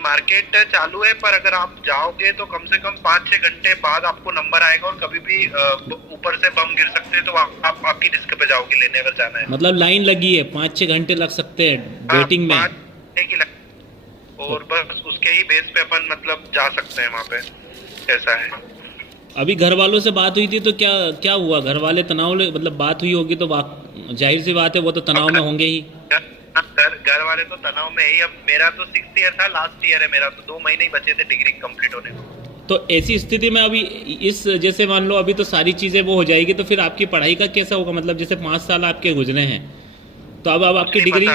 Market चालू है, पर अगर आप जाओगे तो कम से कम 5-6 घंटे बाद आपको नंबर आएगा और कभी भी ऊपर से बम गिर सकते हैं, तो आप आपकी रिस्क पे जाओगे लेने अगर जाना है। मतलब लाइन लगी है, 5-6 घंटे लग सकते हैं वेटिंग में। 5 घंटे की और बस उसके ही बेस पे अपन मतलब जा सकते हैं वहाँ पे, ऐसा है। अभी घर वालों से बात हुई थी तो क्या क्या हुआ? घर वाले तनाव मतलब बात हुई होगी तो जाहिर सी बात है वो तो तनाव में होंगे ही। घर वाले तो तनाव में ही। अब मेरा तो 6th ईयर था, लास्ट ईयर है मेरा, तो 2 महीने ही बचे थे डिग्री कंप्लीट होने को। तो ऐसी स्थिति में अभी इस जैसे मान लो अभी तो सारी चीज़ें वो हो जाएगी, तो फिर आपकी पढ़ाई का कैसा होगा? मतलब जैसे 5 साल आपके गुजरे हैं, तो अब आपकी डिग्री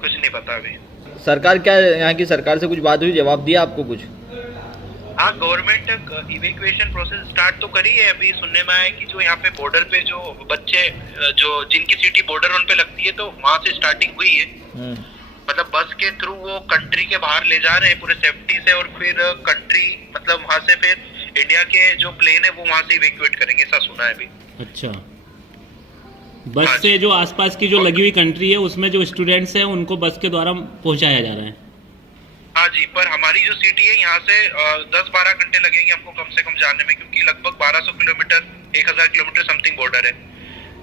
कुछ नहीं पता अभी। सरकार क्या, यहाँ की सरकार से कुछ बात हुई, जवाब दिया आपको कुछ? हाँ, गवर्नमेंट इवैक्यूएशन प्रोसेस स्टार्ट तो करी है। अभी सुनने में आया कि जो यहाँ पे बॉर्डर पे जो बच्चे जो जिनकी सिटी बॉर्डर उन पे लगती है, तो वहाँ से स्टार्टिंग हुई है। मतलब बस के थ्रू वो कंट्री के बाहर ले जा रहे हैं पूरे सेफ्टी से, और फिर कंट्री मतलब वहाँ से फिर इंडिया के जो प्लेन है वो वहाँ से इवैक्यूएट करेंगे, ऐसा सुना है अभी। अच्छा, बस से जो आसपास की जो लगी हुई कंट्री है उसमें जो स्टूडेंट्स हैं उनको बस के द्वारा पहुँचाया जा रहा है। हाँ जी, पर हमारी जो सिटी है यहाँ से 10-12 घंटे लगेंगे हमको कम से कम जाने में, क्योंकि लगभग 1200 किलोमीटर 1000 किलोमीटर समथिंग बॉर्डर है।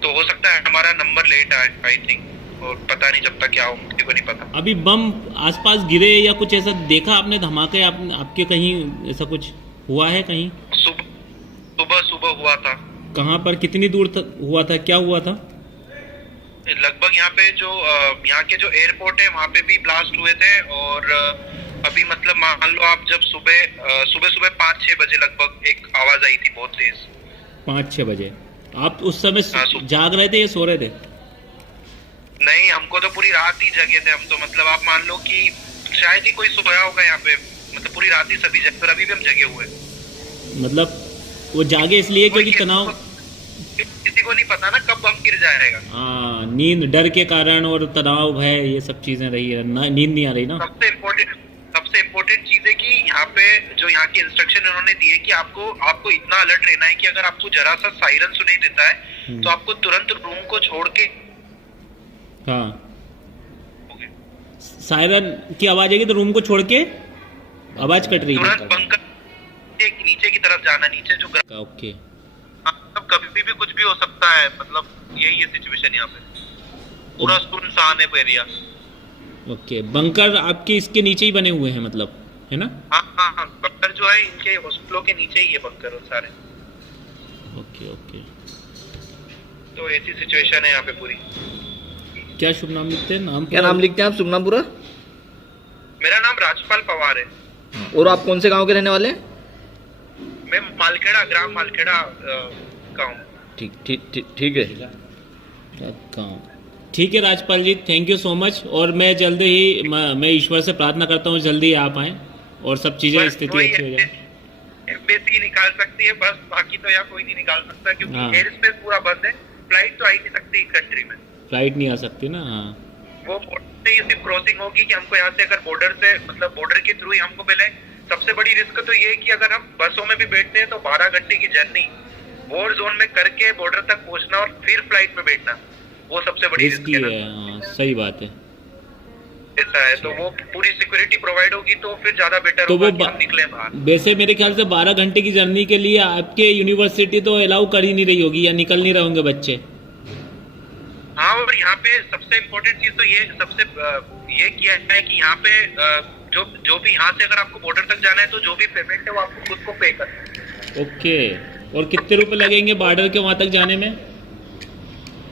तो हो सकता है हमारा नंबर लेट आए, आई थिंक, और पता नहीं जब तक क्या हो, किसी को नहीं पता। अभी बम आसपास गिरे या कुछ ऐसा देखा आपने धमाके? आपके कहीं ऐसा कुछ हुआ है कहीं? सुबह हुआ था। कहाँ पर, कितनी दूर हुआ था, क्या हुआ था? लगभग यहाँ पे जो यहाँ के जो एयरपोर्ट है वहाँ पे भी ब्लास्ट हुए थे। और अभी मतलब मान लो आप जब सुबह 5-6 बजे लगभग एक आवाज आई थी बहुत तेज। 5-6 बजे आप उस समय जाग रहे थे या सो रहे थे? नहीं, हमको तो पूरी रात ही जगे थे हम तो। मतलब आप मान लो कि शायद ही कोई सोया होगा यहाँ पे, मतलब पूरी रात ही सभी जगे, और अभी भी हम जगे हुए। मतलब वो जागे इसलिए क्योंकि तनाव, किसी को नहीं पता ना कब बम गिर जाएगा। हाँ, नींद, डर के कारण और तनाव, भय, ये सब चीजें रही है, नींद नहीं आ रही ना। सबसे इम्पोर्टेंट चीज है कि यहाँ पे जो यहाँ की इंस्ट्रक्शन उन्होंने दी है कि आपको इतना अलर्ट रहना है कि अगर आपको जरा सा सायरन सुनाई देता है तो आपको तुरंत रूम को छोड़ के, हाँ, सायरन की आवाज आएगी तो रूम को छोड़ के, आवाज कट रही है, तुरंत बंकर नीचे की तरफ जाना, नीचे जो ओके। मतलब कभी भी कुछ भी हो सकता है। मतलब यही है सिचुएशन यहाँ पे, पूरा सुनसान है एरिया। ओके, बंकर आपके इसके नीचे ही बने हुए हैं मतलब, है ना? हाँ, बंकर जो है इनके हॉस्पिटलों के नीचे ही है बंकर सारे। ओके। तो ऐसी सिचुएशन है यहाँ पे पूरी। क्या शुभ नाम लिखते हैं? क्या नाम लिखते हैं आप? शुभ नाम पूरा? मेरा नाम राजपाल पवार है। और आप कौन से गांव के रहने वाले हैं? मैं मालखेड़ा, ग्राम मालखेड़ा गाँव। ठीक है। ठीक है राजपाल जी, थैंक यू सो मच। और मैं जल्दी ही मैं ईश्वर से प्रार्थना करता हूँ जल्दी ही आप आएँ और सब चीज़ें स्थिति अच्छी हो जाए। एम्बेसी निकाल सकती है बस, बाकी तो यहाँ कोई नहीं निकाल सकता, क्योंकि एयर स्पेस पूरा बंद है। फ्लाइट तो आ ही नहीं सकती कंट्री में, फ्लाइट नहीं आ सकती ना। हाँ, वो बॉर्डर से ही सिर्फ क्रॉसिंग होगी कि हमको यहाँ से अगर बॉर्डर से मतलब बॉर्डर के थ्रू ही हमको मिले। सबसे बड़ी रिस्क तो ये है कि अगर हम बसों में भी बैठते हैं तो 12 घंटे की जर्नी वॉर जोन में करके बॉर्डर तक पहुंचना और फिर फ्लाइट में बैठना, वो सबसे बड़ी रिस्क है ना। सही बात है, ऐसा है। तो वो पूरी सिक्योरिटी प्रोवाइड होगी तो फिर ज्यादा बेटर तो होगा कि हम निकले बाहर। वैसे मेरे ख्याल से 12 घंटे की जर्नी के लिए आपके यूनिवर्सिटी तो अलाउ कर ही नहीं रही होगी या निकल नहीं रहे होंगे बच्चे। हाँ, और यहाँ पे सबसे इम्पोर्टेंट चीज तो ये किया है कि यहाँ पे जो भी यहाँ से अगर आपको बॉर्डर तक जाना है तो जो भी पेमेंट है वो आपको खुद को पे करना है। ओके, और कितने रुपए लगेंगे बॉर्डर के वहाँ तक जाने में?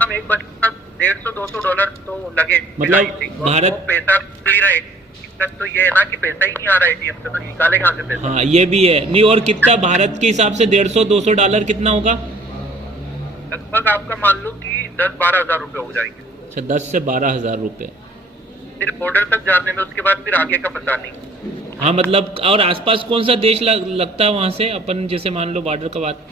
हम एक बच्चे का $150-200 तो लगे। मतलब भारत पैसा ले रहा है तो ये है ना कि पैसा ही नहीं आ रहा है एटीएम से, तो निकाले कहाँ से पैसा? हाँ, ये भी है। नहीं, और कितना भारत के हिसाब से $150-200 कितना होगा? लगभग आपका मान लो कि 10-12 हज़ार रुपए हो जाएंगे। अच्छा, 10 से 12 हज़ार रुपए सिर्फ बॉर्डर तक जाने में, उसके बाद फिर आगे का पता नहीं। हाँ, मतलब और आसपास कौन सा देश लगता है वहाँ से अपन, जैसे मान लो बॉर्डर का बात?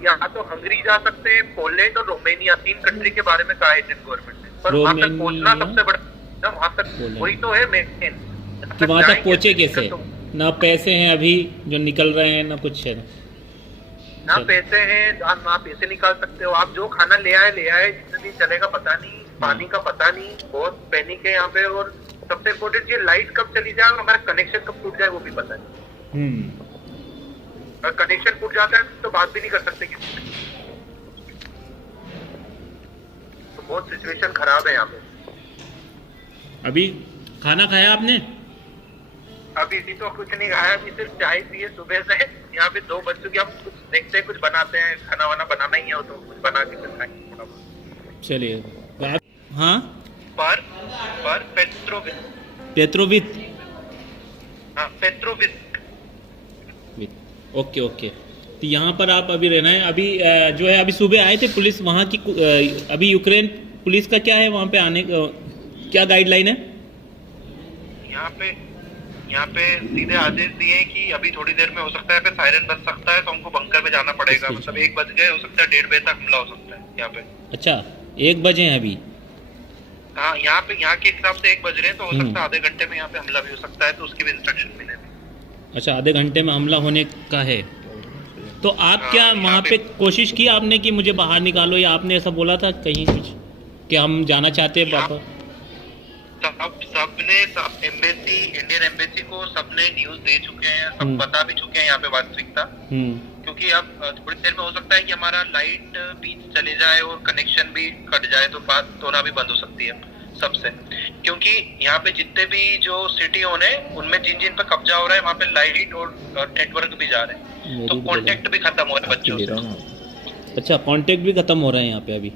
यहाँ तो हंगरी जा सकते हैं, पोलैंड और रोमानिया, 3 कंट्री के बारे में कहा है इंडियन गवर्नमेंट ने। पर वहाँ तक पहुँचना सबसे बड़ा, वहाँ तक वही तो है मेन कि वहाँ तक पहुँचे कैसे? ना पैसे हैं अभी जो निकल रहे हैं, ना कुछ है, ना पैसे हैं, ना पैसे निकाल सकते हो आप। जो खाना ले आए जितने दिन चलेगा पता नहीं, पानी का पता नहीं, बहुत पैनिक है यहाँ पे। और सबसे इम्पोर्टेंट ये लाइट कब चली जाए और हमारा कनेक्शन कब टूट जाए वो भी पता है। अगर कनेक्शन टूट जाता है तो बात भी नहीं कर सकते किसी से। तो बहुत सिचुएशन खराब है यहाँ पे। अभी खाना खाया आपने? अभी तो कुछ नहीं खाया, अभी सिर्फ चाय पिए सुबह से। यहाँ पे 2 बज चुके, हम कुछ देखते हैं, कुछ बनाते हैं, खाना वाना बनाना ही है तो कुछ बना के फिर खाएंगे थोड़ा बहुत। चलिए। हाँ, पर पेट्रोवित। पेट्रोवित। हाँ, पेट्रोवित। Okay okay. तो यहाँ पर आप अभी रहना है। अभी जो है अभी सुबह आए थे पुलिस वहाँ की। अभी यूक्रेन पुलिस का क्या है वहाँ पे आने क्या गाइडलाइन है? यहाँ पे सीधे आदेश दिए हैं कि अभी थोड़ी देर में हो सकता है फिर सायरन बज सकता है तो हमको बंकर में जाना पड़ेगा। मतलब 1 बज गए, हो सकता है 1:30 बजे तक हमला हो सकता है यहाँ पे। अच्छा, 1 बजे हैं अभी? हाँ, यहाँ के हिसाब से 1 बज रहे हैं तो हो सकता है आधे घंटे में यहाँ पे हमला भी हो सकता है, तो उसकी भी इंस्ट्रक्शन मिले। अच्छा, आधे घंटे में हमला होने का है। तो आप क्या वहाँ पे कोशिश की आपने कि मुझे बाहर निकालो, या आपने ऐसा बोला था कहीं कुछ कि हम जाना चाहते हैं वापस? सबने एम्बेसी, इंडियन एम्बेसी को सबने न्यूज दे चुके हैं, सब बता भी चुके हैं यहाँ पे वास्तविकता। क्योंकि अब थोड़ी देर में हो सकता है कि हमारा लाइट भी चले जाए और कनेक्शन भी कट जाए, तो बात होना भी बंद हो सकती है सबसे। क्योंकि यहाँ पे जितने भी जो सिटी ओन है उनमें जिन जिन पे कब्जा हो रहा है वहाँ पे लाइट और नेटवर्क भी जा रहे हैं, तो कांटेक्ट भी खत्म हो रहा है बच्चों से। अच्छा, कांटेक्ट भी खत्म हो रहे हैं यहाँ पे अभी?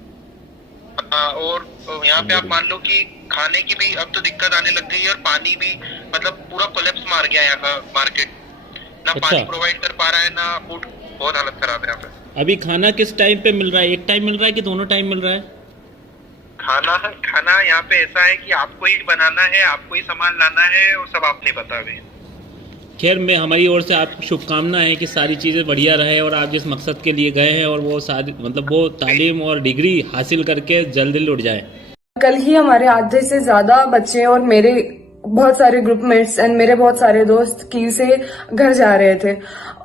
और यहाँ पे आप मान लो कि खाने की भी अब तो दिक्कत आने लग गई है, और पानी भी मतलब पूरा कोलैप्स मार गया यहाँ का मार्केट। ना पानी प्रोवाइड कर पा रहा है ना फूड, बहुत हालत खराब है यहाँ पे। अभी खाना किस टाइम पे मिल रहा है? एक टाइम मिल रहा है कि दोनों टाइम मिल रहा है? खाना यहाँ पे ऐसा है कि आपको ही बनाना है, आपको ही सामान लाना है, और सब आपने बता रहे। खैर, मैं हमारी ओर से आपको शुभकामना है कि सारी चीज़ें बढ़िया रहे और आप जिस मकसद के लिए गए हैं और वो सारी मतलब वो तालीम और डिग्री हासिल करके जल्द लौट जाए। कल ही हमारे आधे से ज्यादा बच्चे और मेरे बहुत सारे ग्रुपमेट्स एंड मेरे बहुत सारे दोस्त कीव से घर जा रहे थे,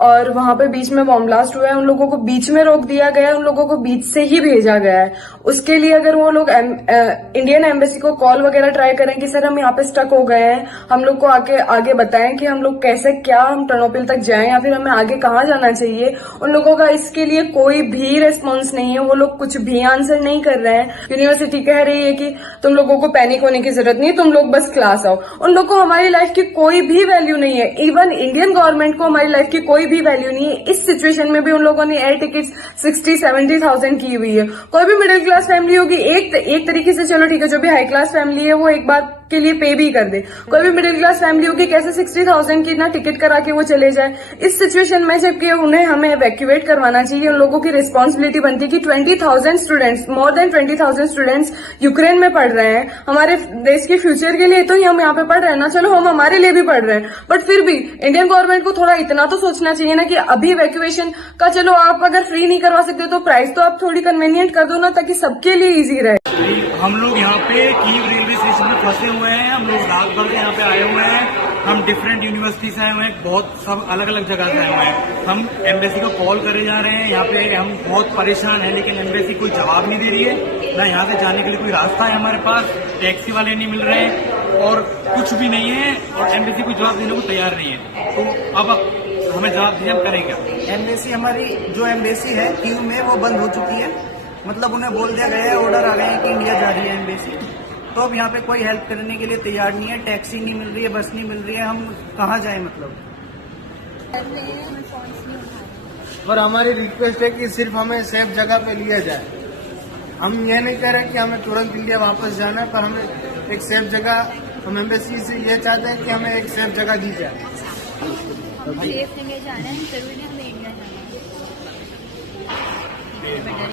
और वहां पे बीच में बॉम्ब ब्लास्ट हुआ है। उन लोगों को बीच में रोक दिया गया है, उन लोगों को बीच से ही भेजा गया है। उसके लिए अगर वो लोग इंडियन एम्बेसी को कॉल वगैरह ट्राई करें कि सर हम यहाँ पे स्टक हो गए हैं, हम लोग को आगे बताएं कि हम लोग कैसे, क्या हम टर्नोपिल तक जाएं या फिर हमें आगे कहाँ जाना चाहिए, उन लोगों का इसके लिए कोई भी रेस्पॉन्स नहीं है। वो लोग कुछ भी आंसर नहीं कर रहे हैं। यूनिवर्सिटी कह रही है कि तुम लोगों को पैनिक होने की जरूरत नहीं, तुम लोग बस क्लास आओ। उन लोगों को हमारी लाइफ की कोई भी वैल्यू नहीं है। इवन इंडियन गवर्नमेंट को हमारी लाइफ की कोई भी वैल्यू नहीं है। इस सिचुएशन में भी उन लोगों ने एयर टिकट्स 60-70,000 की हुई है। कोई भी मिडिल क्लास फैमिली होगी, एक तरीके से चलो ठीक है, जो भी हाई क्लास फैमिली है वो एक बार के लिए पे भी कर दे। कोई भी मिडिल क्लास फैमिली होगी कैसे 60,000 की ना टिकट करा के वो चले जाए। इस सिचुएशन में जबकि उन्हें हमें इवैक्यूएट करवाना चाहिए, उन लोगों की रिस्पॉन्सिबिलिटी बनती है कि 20,000 students, more than 20,000 students Ukraine में पढ़ रहे हैं। हमारे देश के फ्यूचर के लिए तो ही हम यहाँ पे पढ़ रहे हैं ना, चलो हम हमारे लिए भी पढ़ रहे हैं, बट फिर भी इंडियन गवर्नमेंट को थोड़ा इतना तो सोचना चाहिए ना कि अभी इवैक्यूएशन का, चलो आप अगर फ्री नहीं करवा सकते तो प्राइस तो आप थोड़ी कन्वीनियंट कर दो ना, ताकि सबके लिए ईजी रहे। हम लोग यहाँ पे कीव रेलवे स्टेशन में फंसे हुए हैं। हम लोग रात भर से यहाँ पे आए हुए हैं। हम डिफरेंट यूनिवर्सिटी से आए हुए हैं, बहुत सब अलग अलग जगह से आए हुए हैं। हम एम्बेसी को कॉल करे जा रहे हैं। यहाँ पे हम बहुत परेशान हैं, लेकिन एम्बेसी कोई जवाब नहीं दे रही है। ना यहाँ से जाने के लिए कोई रास्ता है हमारे पास, टैक्सी वाले नहीं मिल रहे हैं और कुछ भी नहीं है, और एम्बेसी कोई जवाब देने को तैयार नहीं है। तो अब हमें जवाब दीजिए, हम करेंगे। एम्बेसी हमारी जो एम्बेसी है कीव में वो बंद हो चुकी है। मतलब उन्हें बोल दिया गया है, ऑर्डर आ गए हैं कि इंडिया जा रही है एम्बेसी। तो अब यहाँ पे कोई हेल्प करने के लिए तैयार नहीं है। टैक्सी नहीं मिल रही है, बस नहीं मिल रही है, हम कहाँ जाएं मतलब। और हमारी रिक्वेस्ट है कि सिर्फ हमें सेफ जगह पे लिया जाए। हम ये नहीं कह रहे कि हमें तुरंत इंडिया वापस जाना है, पर हमें एक सेफ जगह, हम एम्बेसी से ये चाहते हैं कि हमें एक सेफ जगह दी जाए। सेफ जगह जाना है, जरूरी नहीं हमें इंडिया जाना है।